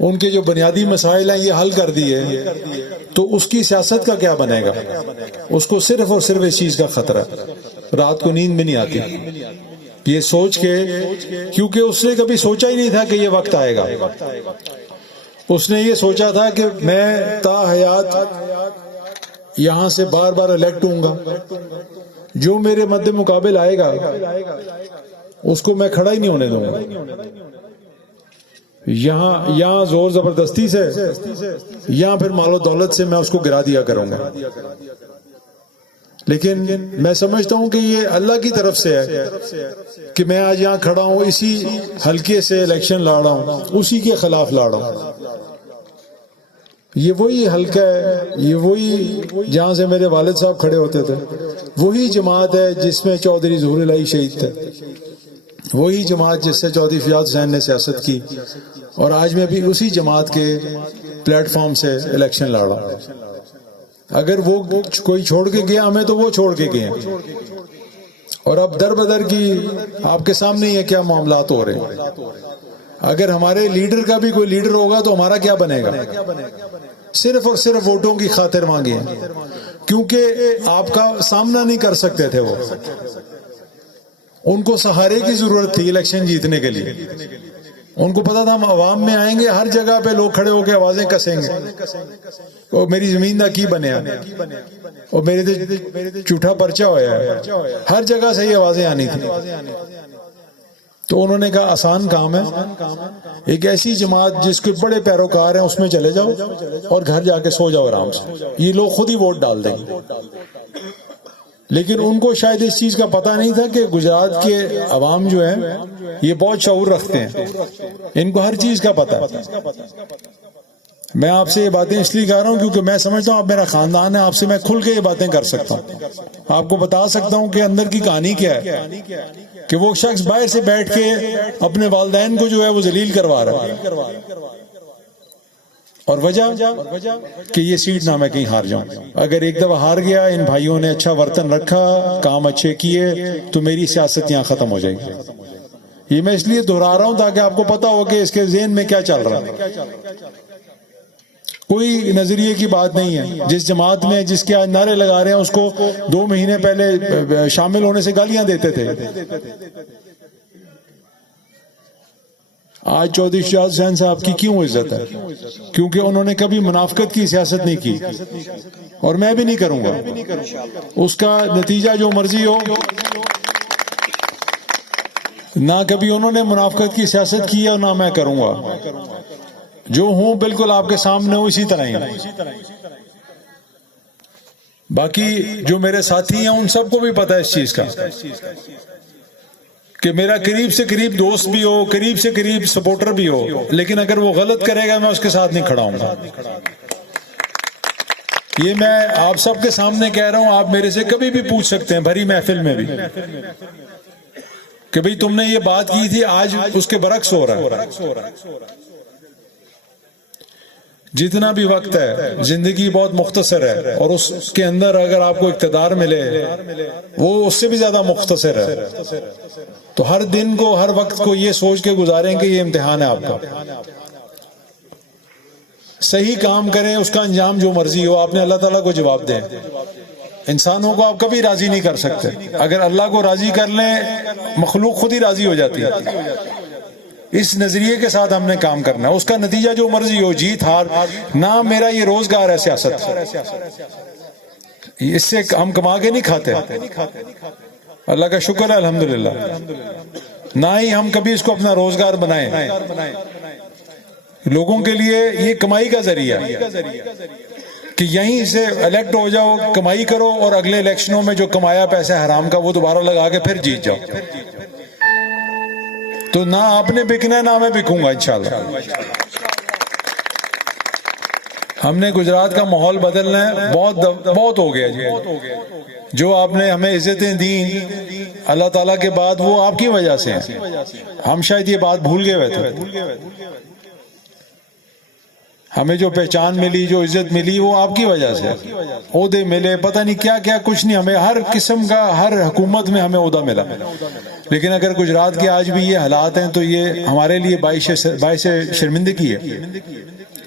ان کے جو بنیادی مسائل ہیں یہ حل کر دیے تو اس کی سیاست کا کیا بنے گا؟ اس کو صرف اور صرف اس چیز کا خطرہ ہے، رات کو نیند بھی نہیں آتی یہ سوچ کے، کیونکہ اس نے کبھی سوچا ہی نہیں تھا کہ یہ وقت آئے گا۔ اس نے یہ سوچا تھا کہ میں تا حیات یہاں سے بار بار الیکٹ ہوں گا، جو میرے مد مقابل آئے گا اس کو میں کھڑا ہی نہیں ہونے دوں گا، یہاں زور زبردستی سے یا پھر مال و دولت سے میں اس کو گرا دیا کروں گا۔ لیکن میں سمجھتا ہوں کہ یہ اللہ کی طرف سے ہے کہ میں آج یہاں کھڑا ہوں، اسی حلقے سے الیکشن لڑا ہوں، اسی کے خلاف لڑا ہوں۔ یہ وہی حلقہ ہے، یہ وہی جہاں سے میرے والد صاحب کھڑے ہوتے تھے، وہی جماعت ہے جس میں چودھری ظہور الہی شہید تھے، وہی جماعت جس سے چودھری فیاض حسین نے سیاست کی، اور آج میں بھی اسی جماعت کے پلیٹ فارم سے الیکشن لڑا ہوں۔ اگر وہ کوئی چھوڑ کے گیا ہمیں تو وہ چھوڑ کے گئے ہیں، اور اب در بدر کی آپ کے سامنے یہ کیا معاملات ہو رہے ہیں۔ اگر ہمارے لیڈر کا بھی کوئی لیڈر ہوگا تو ہمارا کیا بنے گا؟ صرف اور صرف ووٹوں کی خاطر مانگے ہیں، کیونکہ آپ کا سامنا نہیں کر سکتے تھے وہ، ان کو سہارے کی ضرورت تھی الیکشن جیتنے کے لیے۔ ان کو پتا تھا ہم عوام میں آئیں گے، ہر جگہ پہ لوگ کھڑے ہو کے آوازیں کسیں گے، اور میری زمین دا کی بنیا، اور میرے جھوٹا پرچہ ہویا ہے، ہر جگہ سے یہ آوازیں آنی تھی۔ تو انہوں نے کہا آسان کام ہے، ایک ایسی جماعت جس کے بڑے پیروکار ہیں اس میں چلے جاؤ اور گھر جا کے سو جاؤ آرام سے، یہ لوگ خود ہی ووٹ ڈال دیں گے۔ لیکن ان کو شاید اس چیز کا پتہ نہیں تھا کہ گجرات کے عوام جو ہیں یہ بہت شعور رکھتے ہیں، ان کو ہر چیز کا پتہ ہے۔ میں آپ سے یہ باتیں اس لیے کہہ رہا ہوں کیونکہ میں سمجھتا ہوں آپ میرا خاندان ہے، آپ سے میں کھل کے یہ باتیں کر سکتا ہوں، آپ کو بتا سکتا ہوں کہ اندر کی کہانی کیا ہے، کہ وہ شخص باہر سے بیٹھ کے اپنے والدین کو جو ہے وہ ذلیل کروا رہا ہے، اور وجہ کہ یہ سیٹ نہ میں کہیں ہار جاؤں۔ اگر ایک دفعہ ہار گیا، ان بھائیوں نے اچھا برتن رکھا، کام اچھے کیے، تو میری سیاست یہاں ختم ہو جائے گی۔ یہ میں اس لیے دہرا رہا ہوں تاکہ آپ کو پتا ہو کہ اس کے ذہن میں کیا چل رہا ہے۔ کوئی نظریے کی بات نہیں ہے۔ جس جماعت میں جس کے آج نعرے لگا رہے ہیں اس کو 2 مہینے پہلے شامل ہونے سے گالیاں دیتے تھے، آج چودھری فیاض حسین صاحب کی کیوں عزت ہے؟ کیونکہ انہوں نے کبھی منافقت کی سیاست نہیں کی، اور میں بھی نہیں کروں گا۔ اس کا نتیجہ جو مرضی ہو، نہ کبھی انہوں نے منافقت کی سیاست کی اور نہ میں کروں گا۔ جو ہوں بالکل آپ کے سامنے ہوں اسی طرح ہی ہوں۔ باقی جو میرے ساتھی ہیں ان سب کو بھی پتہ ہے اس چیز کا کہ میرا قریب سے قریب دوست بھی ہو، قریب سے قریب سپورٹر بھی ہو، لیکن اگر وہ غلط کرے گا میں اس کے ساتھ نہیں کھڑا ہوں گا۔ یہ میں آپ سب کے سامنے کہہ رہا ہوں، آپ میرے سے کبھی بھی پوچھ سکتے ہیں، بھری محفل میں بھی، کہ بھئی تم نے یہ بات کی تھی، آج اس کے برعکس ہو رہا ہے۔ جتنا بھی وقت ہے، زندگی بہت مختصر ہے، اور اس کے اندر اگر آپ کو اقتدار ملے وہ اس سے بھی زیادہ مختصر ہے، تو ہر دن کو، ہر وقت کو یہ سوچ کے گزاریں کہ یہ امتحان ہے آپ کا۔ صحیح کام کریں، اس کا انجام جو مرضی ہو، آپ نے اللہ تعالیٰ کو جواب دیں۔ انسانوں کو آپ کبھی راضی نہیں کر سکتے، اگر اللہ کو راضی کر لیں مخلوق خود ہی راضی ہو جاتی ہے۔ اس نظریے کے ساتھ ہم نے کام کرنا ہے، اس کا نتیجہ جو مرضی ہو، جیت ہار، نہ میرا یہ روزگار ہے سیاست، اس سے ہم کما کے نہیں کھاتے، اللہ کا شکر ہے الحمدللہ، نہ ہی ہم کبھی اس کو اپنا روزگار بنائیں۔ لوگوں کے لیے یہ کمائی کا ذریعہ کہ یہیں سے الیکٹ ہو جاؤ، کمائی کرو، اور اگلے الیکشنوں میں جو کمایا پیسہ حرام کا وہ دوبارہ لگا کے پھر جیت جاؤ۔ تو نہ آپ نے بکنا ہے، نہ میں بکوں گا انشاءاللہ۔ ہم نے گجرات کا ماحول بدلنا ہے، بہت ہو گیا جی۔ جو آپ نے ہمیں عزتیں دیں اللہ تعالیٰ کے بعد، وہ آپ کی وجہ سے ہیں۔ ہم شاید یہ بات بھول گئے ہوئے تھے۔ ہمیں جو پہچان ملی، جو عزت ملی، وہ آپ کی وجہ سے، عہدے ملے، پتہ نہیں کیا کیا، کچھ نہیں، ہمیں ہر قسم کا، ہر حکومت میں ہمیں عہدہ ملا، لیکن اگر گجرات کے آج بھی یہ حالات ہیں تو یہ ہمارے لیے باعث شرمندگی ہے.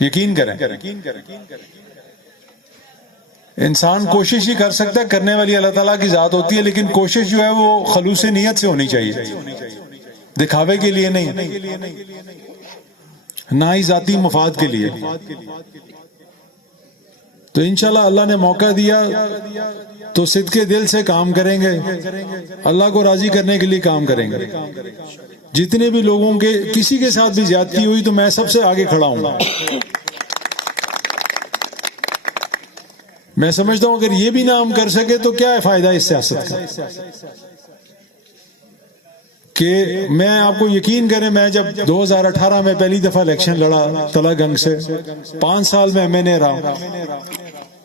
یقین کریں، انسان کوشش ہی کر سکتا ہے، کرنے والی اللہ تعالیٰ کی ذات ہوتی ہے، لیکن کوشش جو ہے وہ خلوص نیت سے ہونی چاہیے، دکھاوے کے لیے نہیں، نہ ہی ذاتی مفاد کے لیے. تو انشاءاللہ اللہ نے موقع دیا تو صدقے دل سے کام کریں گے، اللہ کو راضی کرنے کے لیے کام کریں گے. جتنے بھی لوگوں کے کسی کے ساتھ بھی زیادتی ہوئی تو میں سب سے آگے کھڑا ہوں گا. میں سمجھتا ہوں اگر یہ بھی نہ ہم کر سکے تو کیا ہے فائدہ اس سیاست کا؟ کہ میں آپ کو یقین کریں، میں جب 2018 میں پہلی دفعہ الیکشن لڑا تلا گنگ سے، 5 سال میں MNA رہا،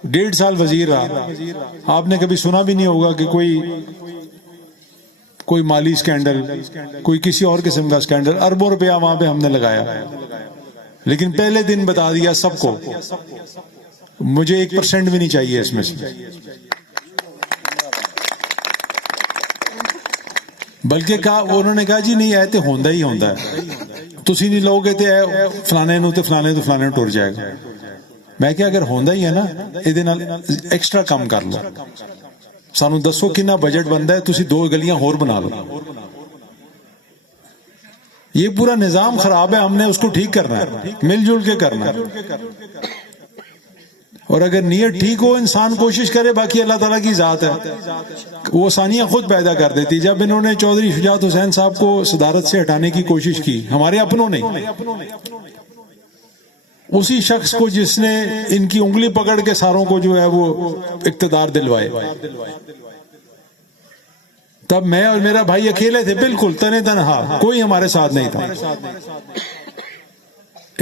1.5 سال وزیر رہا. آپ نے کبھی سنا بھی نہیں ہوگا کہ کوئی مالی سکینڈل، کوئی کسی اور قسم کا سکینڈل، اربوں روپیہ وہاں پہ ہم نے لگایا، لیکن پہلے دن بتا دیا سب کو، مجھے 1% بھی نہیں چاہیے اس میں سے. بلکہ انہوں نے کہا جی نہیں اے تے ہوندا ہی ہوندا ہے، تسی نہیں لوگے تے فلانے نو تے فلانے تو فلانے ٹر جائے گا. میں کہ اگر ہوندا ہی ہے نا، ایدے نال ایکسٹرا کم کر لو، سانو دسو کنا بجٹ بندا ہے، تسی 2 گلیاں ہور بنا لو. یہ پورا نظام خراب ہے، ہم نے اس کو ٹھیک کرنا ہے، مل جل کے کرنا ہے. اور اگر نیت ٹھیک ہو، انسان کوشش کرے، باقی اللہ تعالیٰ کی ذات ہے، وہ آسانیاں خود پیدا کر دیتی. جب انہوں نے چودھری شجاعت حسین صاحب کو صدارت سے ہٹانے کی کوشش کی، ہمارے اپنوں نے، اسی شخص کو جس نے ان کی انگلی پکڑ کے ساروں کو جو ہے وہ اقتدار دلوائے، تب میں اور میرا بھائی اکیلے تھے، بالکل تنے تنہا، کوئی ہمارے ساتھ نہیں تھا.